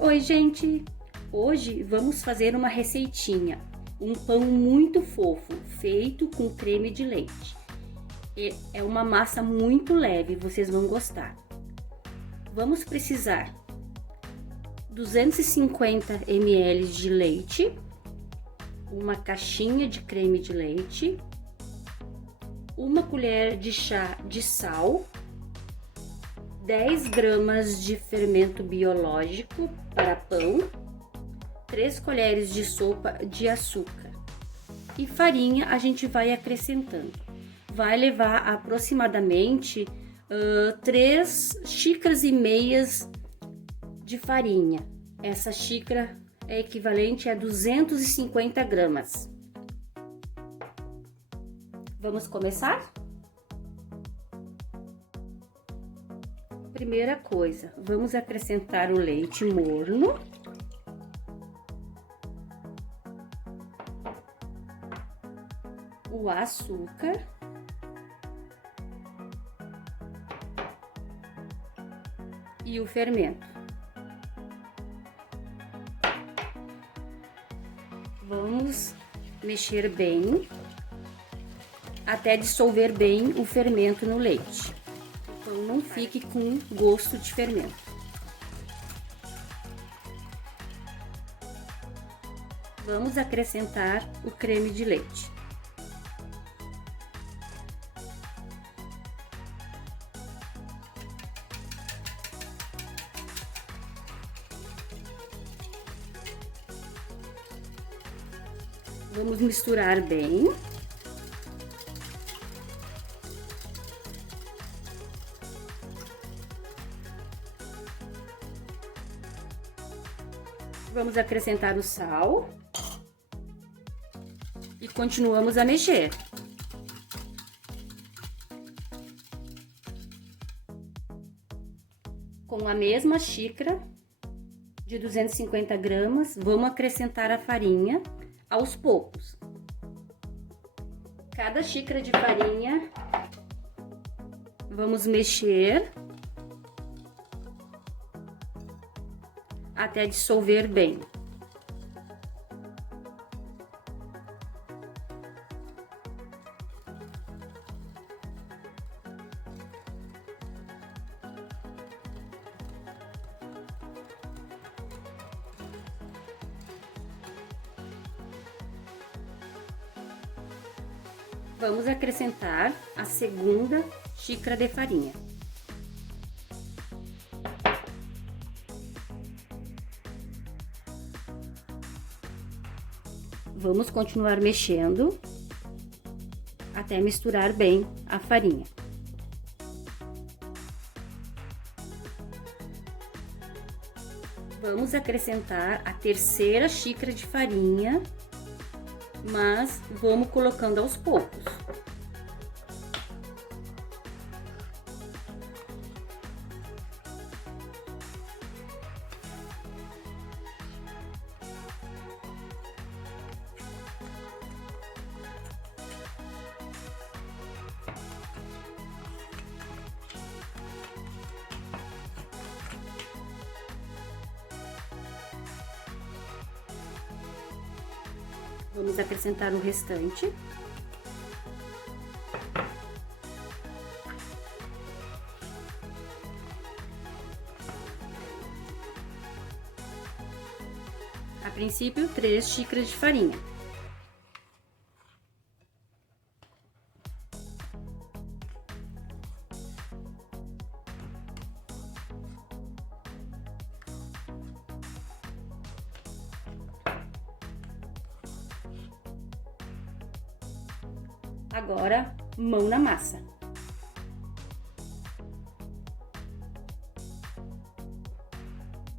Oi, gente! Hoje vamos fazer uma receitinha, um pão muito fofo, feito com creme de leite. É uma massa muito leve, vocês vão gostar. Vamos precisar 250 ml de leite, uma caixinha de creme de leite, uma colher de chá de sal, 10 gramas de fermento biológico para pão, 3 colheres de sopa de açúcar e farinha a gente vai acrescentando. Vai levar aproximadamente 3 xícaras e meias de farinha. Essa xícara é equivalente a 250 gramas. Vamos começar? Primeira coisa, vamos acrescentar o leite morno. O açúcar. E o fermento. Vamos mexer bem até dissolver bem o fermento no leite. Então não fique com gosto de fermento. Vamos acrescentar o creme de leite. Vamos misturar bem. Vamos acrescentar o sal. E continuamos a mexer. Com a mesma xícara de 250 gramas, vamos acrescentar a farinha aos poucos. Cada xícara de farinha, vamos mexer até dissolver bem. Vamos acrescentar a segunda xícara de farinha. Vamos continuar mexendo até misturar bem a farinha. Vamos acrescentar a terceira xícara de farinha, mas vamos colocando aos poucos. Vamos acrescentar o restante. A princípio, 3 xícaras de farinha. Agora, mão na massa.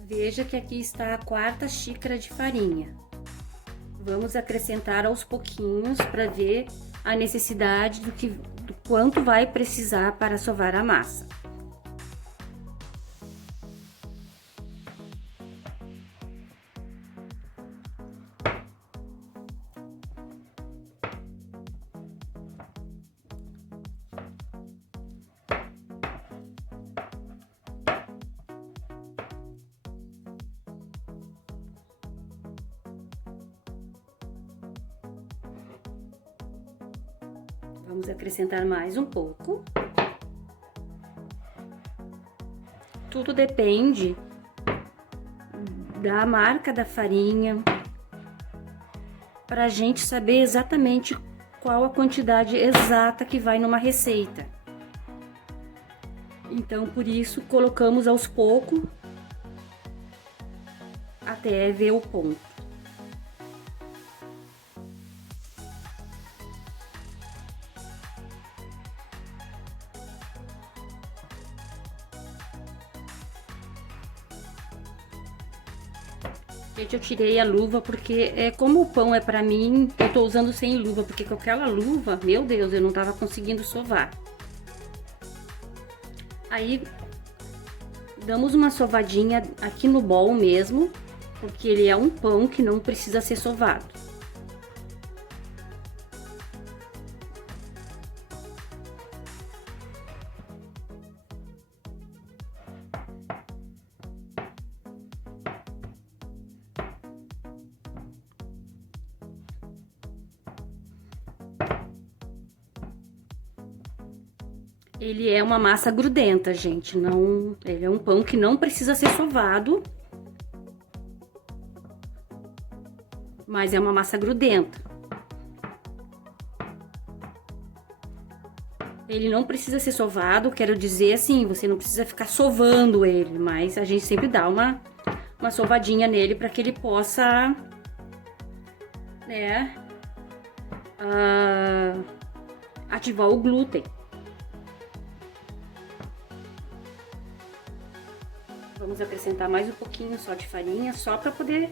Veja que aqui está a 4ª xícara de farinha. Vamos acrescentar aos pouquinhos para ver a necessidade do quanto vai precisar para sovar a massa. Vamos acrescentar mais um pouco. Tudo depende da marca da farinha, pra gente saber exatamente qual a quantidade exata que vai numa receita. Então, por isso, colocamos aos poucos até ver o ponto. Gente, eu tirei a luva porque como o pão é pra mim, eu tô usando sem luva, porque com aquela luva, meu Deus, eu não tava conseguindo sovar. Aí, damos uma sovadinha aqui no bol mesmo, porque ele é um pão que não precisa ser sovado. Ele é uma massa grudenta, gente, não, ele é um pão que não precisa ser sovado, mas é uma massa grudenta. Ele não precisa ser sovado, quero dizer assim, você não precisa ficar sovando ele, mas a gente sempre dá uma sovadinha nele para que ele possa, né, ativar o glúten. Vamos acrescentar mais um pouquinho só de farinha, só para poder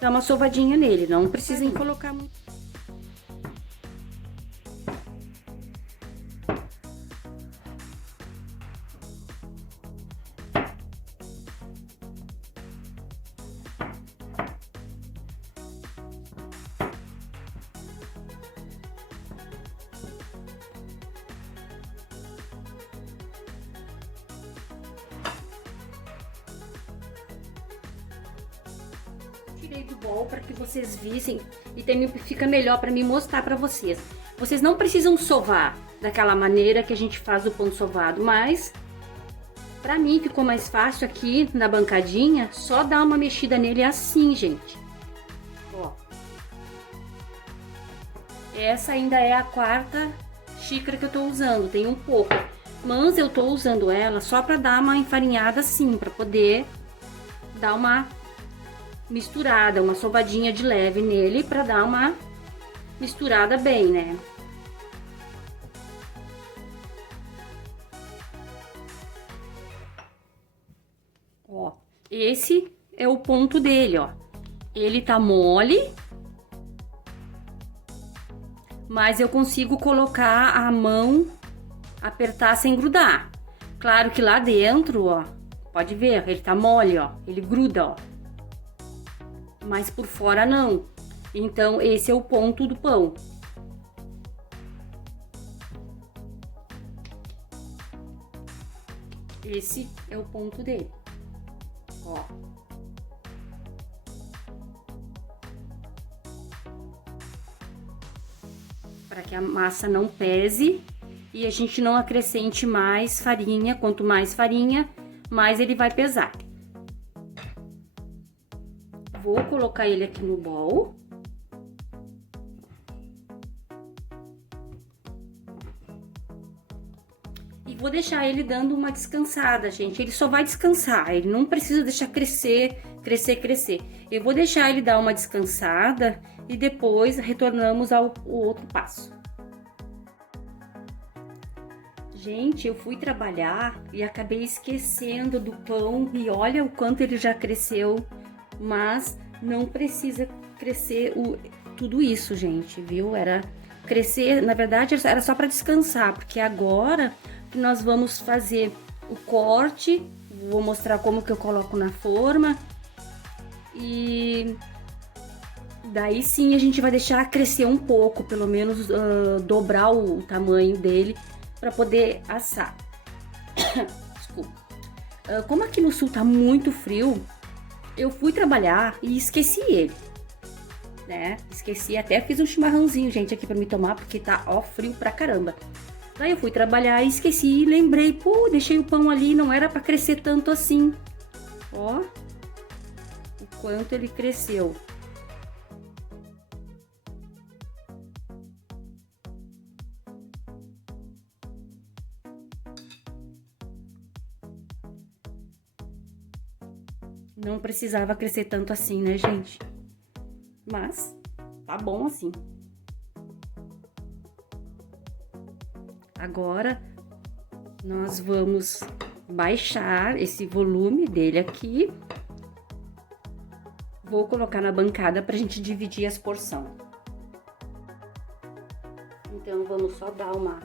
dar uma sovadinha nele, não precisem colocar muito. Tirei do bol para que vocês vissem e também fica melhor para me mostrar para vocês. Vocês não precisam sovar daquela maneira que a gente faz o pão sovado, mas para mim ficou mais fácil aqui na bancadinha, só dar uma mexida nele assim, gente. Ó. Essa ainda é a 4ª xícara que eu tô usando, tem um pouco, mas eu tô usando ela só para dar uma enfarinhada assim, para poder dar uma misturada, uma sovadinha de leve nele para dar uma misturada bem, né? Ó, esse é o ponto dele, ó. Ele tá mole, mas eu consigo colocar a mão, apertar sem grudar. Claro que lá dentro, ó, pode ver, ele tá mole, ó, ele gruda, ó. Mas por fora não. Então, esse é o ponto do pão. Esse é o ponto dele. Ó. Para que a massa não pese e a gente não acrescente mais farinha. Quanto mais farinha, mais ele vai pesar. Vou colocar ele aqui no bol. E vou deixar ele dando uma descansada, gente. Ele só vai descansar, ele não precisa deixar crescer, crescer. Eu vou deixar ele dar uma descansada e depois retornamos ao outro passo. Gente, eu fui trabalhar e acabei esquecendo do pão e olha o quanto ele já cresceu. Mas não precisa crescer tudo isso, gente, viu? Era crescer, na verdade, era só para descansar, porque agora que nós vamos fazer o corte, vou mostrar como que eu coloco na forma e daí sim a gente vai deixar crescer um pouco, pelo menos dobrar o tamanho dele para poder assar. Desculpa. Como aqui no sul tá muito frio, eu fui trabalhar e esqueci ele. né? Esqueci, até fiz um chimarrãozinho, gente, aqui pra me tomar, porque tá, ó, frio pra caramba. Daí eu fui trabalhar e esqueci, lembrei, pô, deixei o pão ali, não era pra crescer tanto assim. Ó, o quanto ele cresceu. Não precisava crescer tanto assim, né, gente? Mas tá bom assim. Agora, nós vamos baixar esse volume dele aqui. Vou colocar na bancada pra gente dividir as porções. Então, vamos só dar uma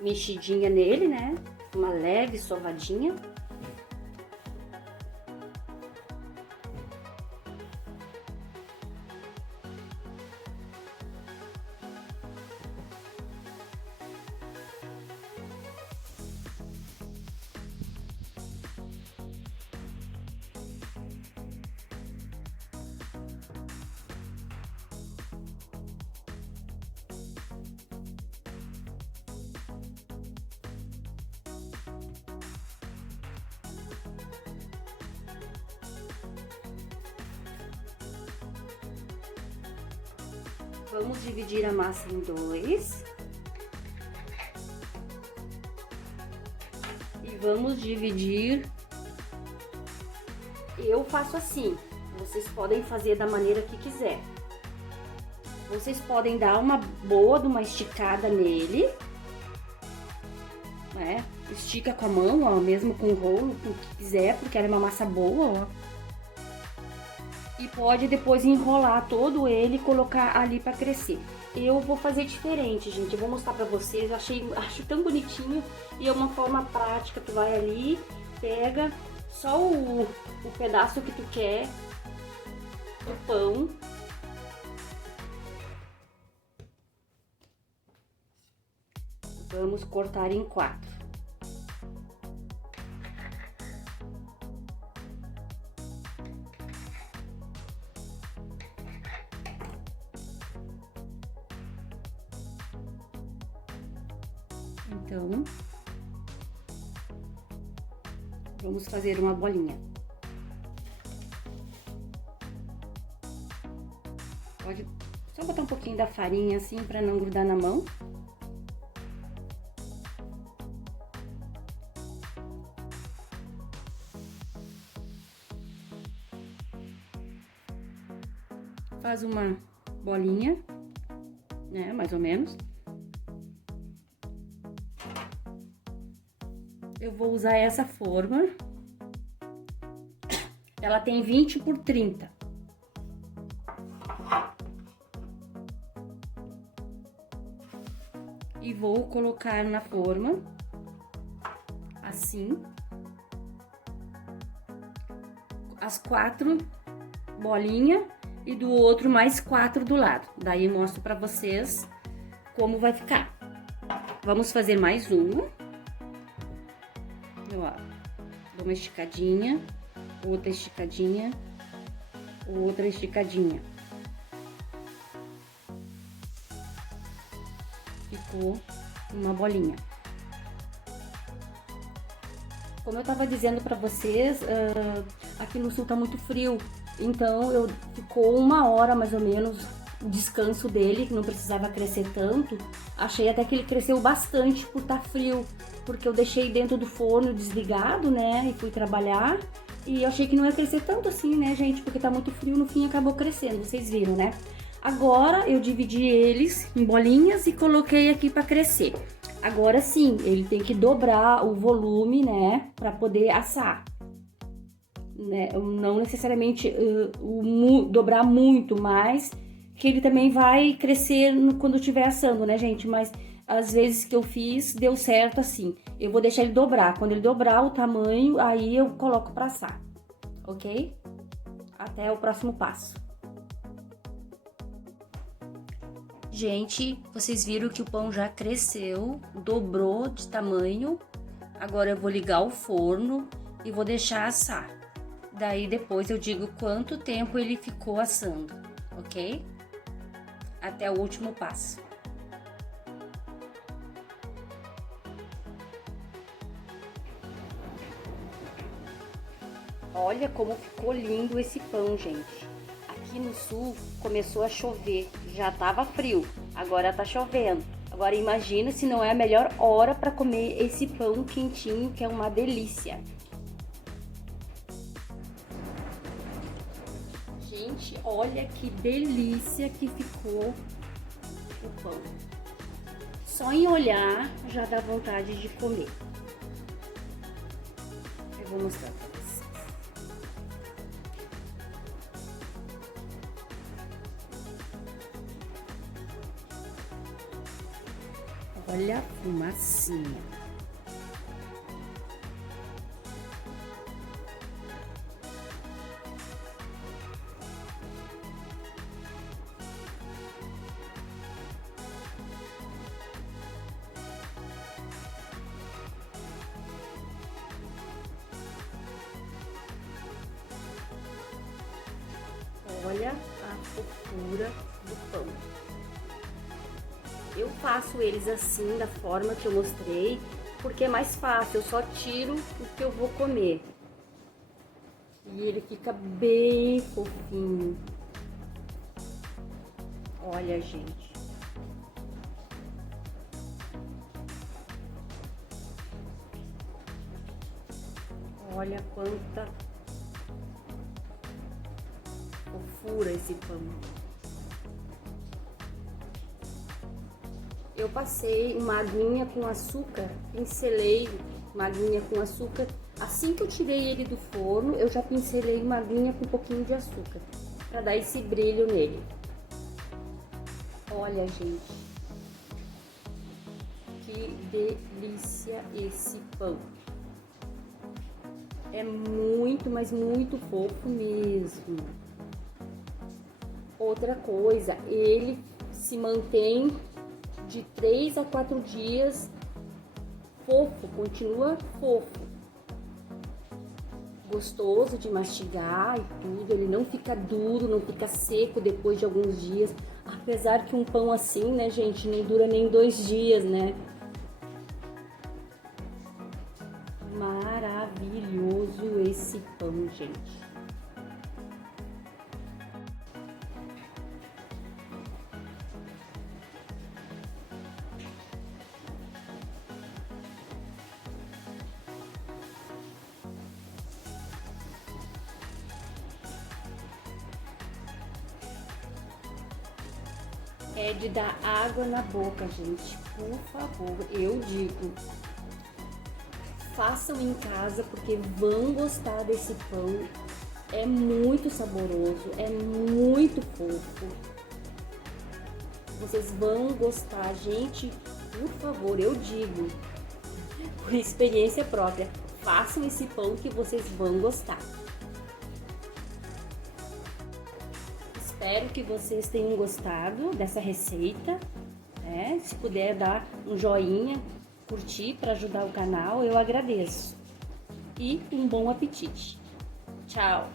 mexidinha nele, né? Uma leve sovadinha. Vamos dividir a massa em dois. E vamos dividir. Eu faço assim, vocês podem fazer da maneira que quiser. Vocês podem dar uma boa de uma esticada nele, né? Estica com a mão, ó, mesmo com o rolo, com o que quiser, porque ela é uma massa boa, ó. E pode depois enrolar todo ele e colocar ali para crescer. Eu vou fazer diferente, gente. Eu vou mostrar para vocês. Eu acho tão bonitinho e é uma forma prática. Tu vai ali, pega só o pedaço que tu quer do pão. Vamos cortar em 4. Então, vamos fazer uma bolinha. Pode só botar um pouquinho da farinha assim para não grudar na mão. Faz uma bolinha, né, mais ou menos. Eu vou usar essa forma. Ela tem 20 por 30. E vou colocar na forma, assim, as 4 bolinhas e do outro mais 4 do lado. Daí eu mostro pra vocês como vai ficar. Vamos fazer mais uma. Ó, dou uma esticadinha, outra esticadinha, outra esticadinha. Ficou uma bolinha. Como eu tava dizendo pra vocês, aqui no sul tá muito frio, então ficou 1 hora mais ou menos o descanso dele, que não precisava crescer tanto. Achei até que ele cresceu bastante por tá frio, porque eu deixei dentro do forno desligado, né, e fui trabalhar. E eu achei que não ia crescer tanto assim, né, gente, porque tá muito frio, no fim acabou crescendo, vocês viram, né? Agora eu dividi eles em bolinhas e coloquei aqui pra crescer. Agora sim, ele tem que dobrar o volume, né, pra poder assar. Né? Não necessariamente dobrar muito, mas que ele também vai crescer quando estiver assando, né, gente? Mas às vezes que eu fiz, deu certo assim. Eu vou deixar ele dobrar. Quando ele dobrar o tamanho, aí eu coloco pra assar, ok? Até o próximo passo. Gente, vocês viram que o pão já cresceu, dobrou de tamanho. Agora eu vou ligar o forno e vou deixar assar. Daí depois eu digo quanto tempo ele ficou assando. ok? Até o último passo. Olha como ficou lindo esse pão, gente. Aqui no sul começou a chover, já tava frio, agora tá chovendo. Agora imagina se não é a melhor hora para comer esse pão quentinho, que é uma delícia. Gente, olha que delícia que ficou o pão. Só em olhar já dá vontade de comer. Eu vou mostrar pra vocês. Olha a fumacinha. Olha a fofura do pão. Eu faço eles assim, da forma que eu mostrei, porque é mais fácil, eu só tiro o que eu vou comer. E ele fica bem fofinho. Olha, gente. Olha quanta fofura esse pão. Eu passei uma aguinha com açúcar, pincelei uma aguinha com açúcar. Assim que eu tirei ele do forno, eu já pincelei uma aguinha com um pouquinho de açúcar, para dar esse brilho nele. Olha, gente, que delícia esse pão. É muito, mas muito fofo mesmo. Outra coisa, ele se mantém de 3 a 4 dias fofo, continua fofo. Gostoso de mastigar e tudo, ele não fica duro, não fica seco depois de alguns dias. Apesar que um pão assim, né, gente, não dura nem 2 dias, né? Maravilhoso esse pão, gente. É de dar água na boca, gente. Por favor, eu digo, façam em casa porque vão gostar desse pão. É muito saboroso, é muito fofo. Vocês vão gostar, gente. Por favor, eu digo, por experiência própria, façam esse pão que vocês vão gostar. Espero que vocês tenham gostado dessa receita, né? Se puder dar um joinha, curtir para ajudar o canal, eu agradeço. E um bom apetite. Tchau!